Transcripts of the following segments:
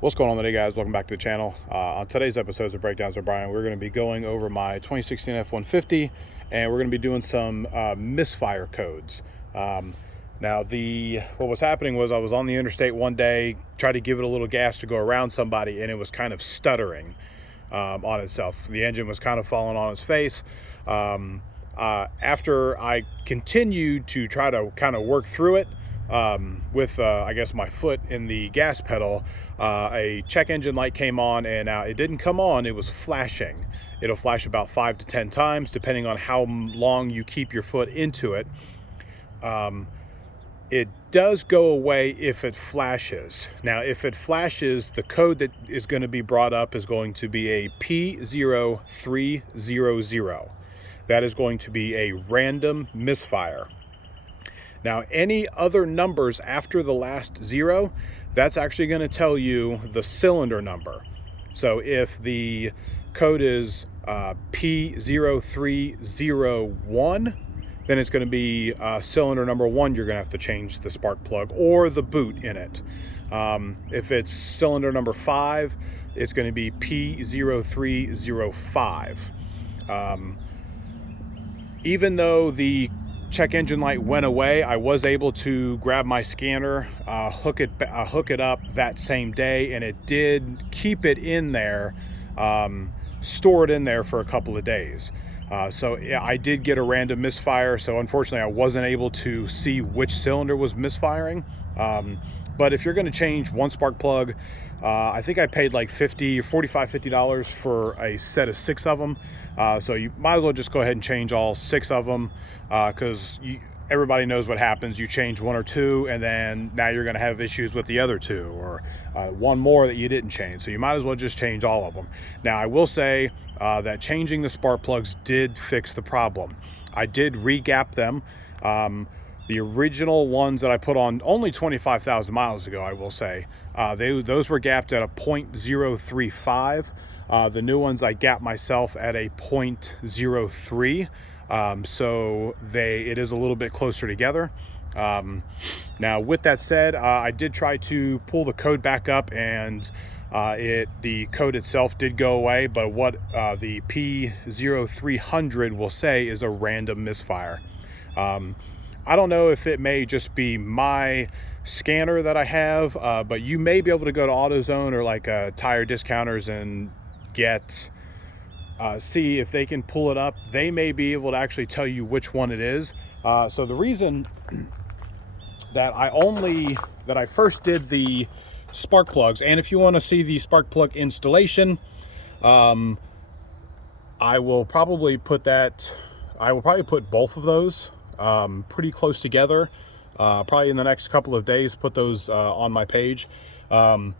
What's going on today, guys? Welcome back to the channel. On today's episodes of Breakdowns with Brian, we're going to be going over my 2016 F-150, and we're going to be doing some misfire codes. Now, what was happening was I was on the interstate one day, tried to give it a little gas to go around somebody, and it was kind of stuttering on itself. The engine was kind of falling on its face. After I continued to try to kind of work through it, with I guess my foot in the gas pedal, a check engine light came on, and it didn't come on, it was flashing. It'll flash about 5 to 10 times depending on how long you keep your foot into it. It does go away if it flashes. Now, if it flashes, the code that is going to be brought up is going to be a P0300. That is going to be a random misfire. Now, any other numbers after the last zero, that's actually going to tell you the cylinder number. So if the code is P0301, then it's going to be cylinder number 1. You're going to have to change the spark plug or the boot in it. If it's cylinder number 5, it's going to be P0305. Even though the check engine light went away, I was able to grab my scanner, hook it up that same day, and it did keep it in there, store it in there for a couple of days. So yeah, I did get a random misfire. So unfortunately, I wasn't able to see which cylinder was misfiring. But if you're going to change one spark plug, I think I paid like $50 for a set of 6 of them. So you might as well just go ahead and change all 6 of them, because everybody knows what happens. You change 1 or 2, and then now you're going to have issues with the other 2, or one more that you didn't change. So you might as well just change all of them. Now, I will say that changing the spark plugs did fix the problem. I did re-gap them. The original ones that I put on only 25,000 miles ago, I will say, those were gapped at a 0.035. The new ones I gapped myself at a 0.03. So it is a little bit closer together. Now, with that said, I did try to pull the code back up, and the code itself did go away, but what the P0300 will say is a random misfire. I don't know if it may just be my scanner that I have, but you may be able to go to AutoZone or like tire discounters and see if they can pull it up. They may be able to actually tell you which one it is. So the reason that I first did the spark plugs, and if you want to see the spark plug installation, I will probably put both of those pretty close together, probably in the next couple of days, put those on my page. But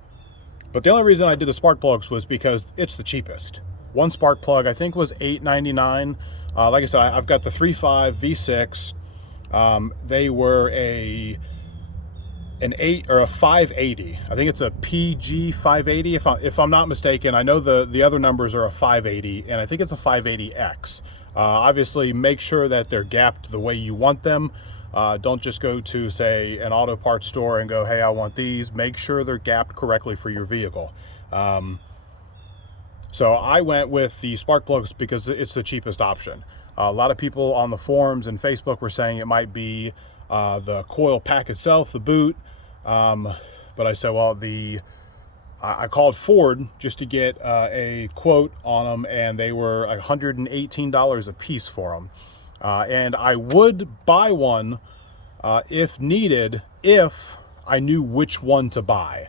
the only reason I did the spark plugs was because it's the cheapest. One spark plug, I think, was $8.99. Like I said, I've got the 3.5 V6. They were an 8 or a 580. I think it's a PG 580, if I'm not mistaken. I know the other numbers are a 580, and I think it's a 580X. Obviously, make sure that they're gapped the way you want them. Don't just go to, say, an auto parts store and go, hey, I want these. Make sure they're gapped correctly for your vehicle. So I went with the spark plugs because it's the cheapest option. A lot of people on the forums and Facebook were saying it might be the coil pack itself, the boot. But I said, well, I called Ford just to get a quote on them, and they were $118 a piece for them. And I would buy one if needed, if I knew which one to buy.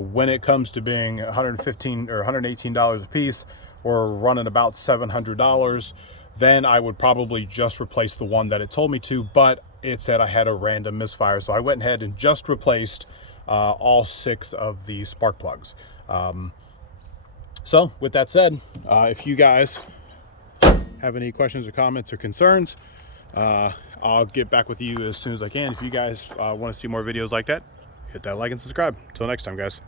When it comes to being $115 or $118 a piece, or running about $700, then I would probably just replace the one that it told me to, but it said I had a random misfire. So I went ahead and just replaced all 6 of the spark plugs. So with that said, if you guys have any questions or comments or concerns, I'll get back with you as soon as I can. If you guys want to see more videos like that, hit that like and subscribe. Until next time, guys.